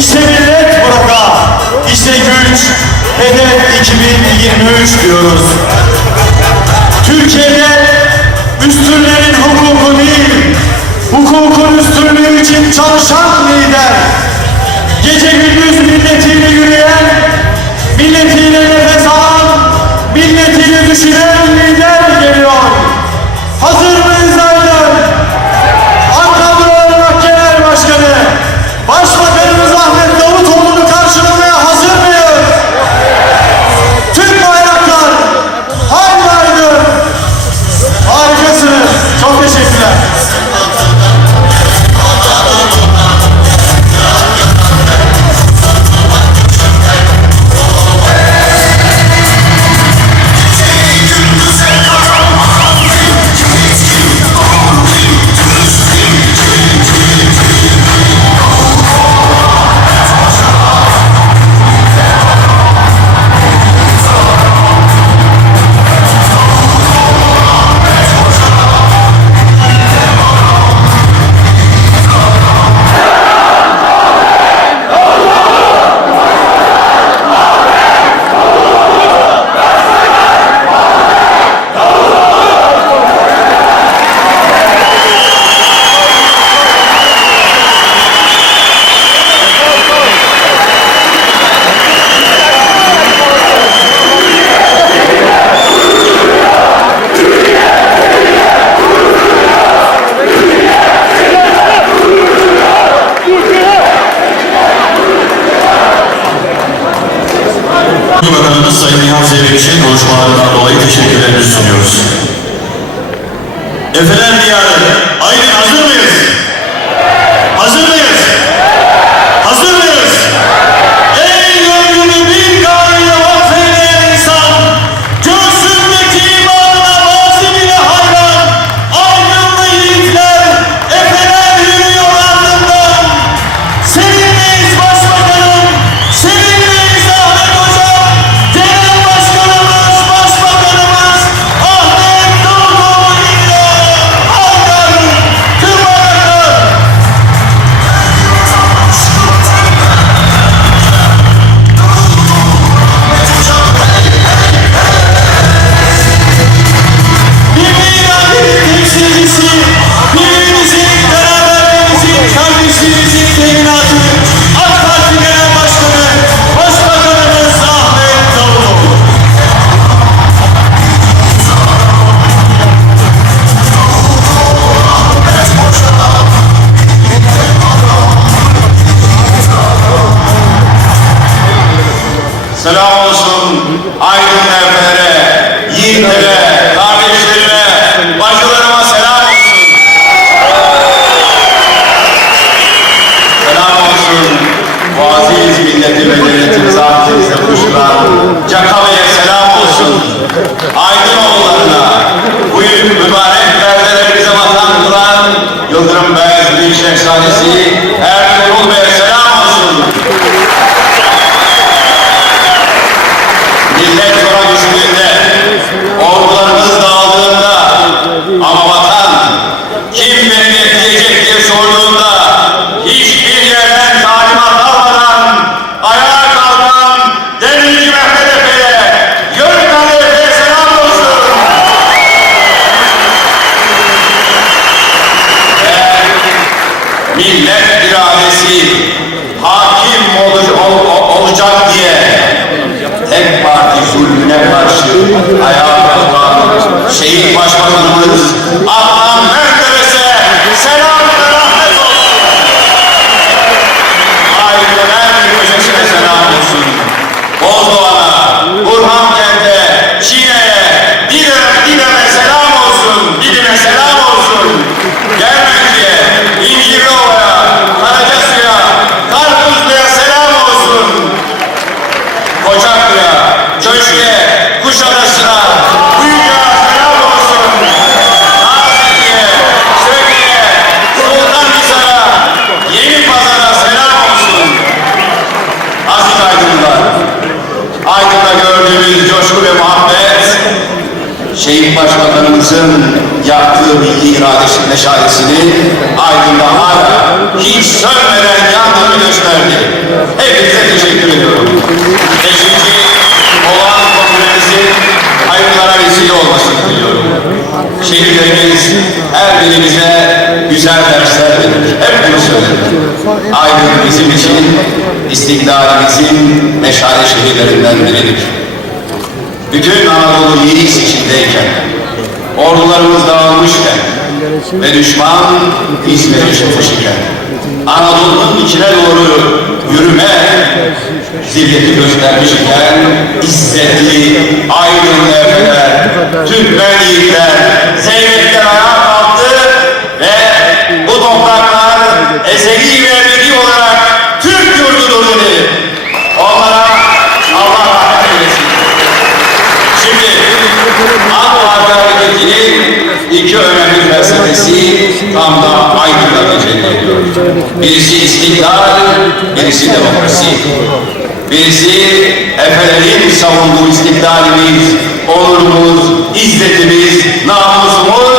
İşte millet burada. İşte güç. Hedef 2023 diyoruz. Türkiye'de üstünlerin hukuku değil, hukukun üstünlüğü için çalışan lider. Gece gündüz milletin Bakanımız Sayın Nihat Zeyrek konuşmalarından dolayı teşekkürlerimizi sunuyoruz. Efeler diyarı, aynı hazır mı? Programme bag beach Sheikh Sajid millet iradesi hakim moda Ankara'ya, Köşke, Kuşadası'na, Büyük'e selam olsun. Nazilli'ye, Söke'ye, Sultanhisar'a, Yeni Pazar'a selam olsun. Aziz Aydınlar, Aydın'da gördüğümüz coşku ve muhabbet, Şehit Başbakanımızın yaptığı milli iradesinin meşalesini Aydın'da hala hiç sönmeden yandığını gösterdi. Hep Aydın bizim için istiklalimizin meşale şehirlerinden biridir. Bütün Anadolu yiğit içindeyken, ordularımız dağılmışken ve düşman İzmir'i tutuşurken, Anadolu'nun içine doğru yürüme zilleti göstermiş iken, izzetli, aydın efeler, Türkmen yiğitler, Zeynepler ayağa kalktı ve bu topraklar ezeli iki önemli felsefesi tam da Aydın'da tecelli ediyor. Birisi istiklal, birisi demokrasi. Birisi Efelerin savunduğu istiklalimiz, onurumuz, izzetimiz, namusumuz,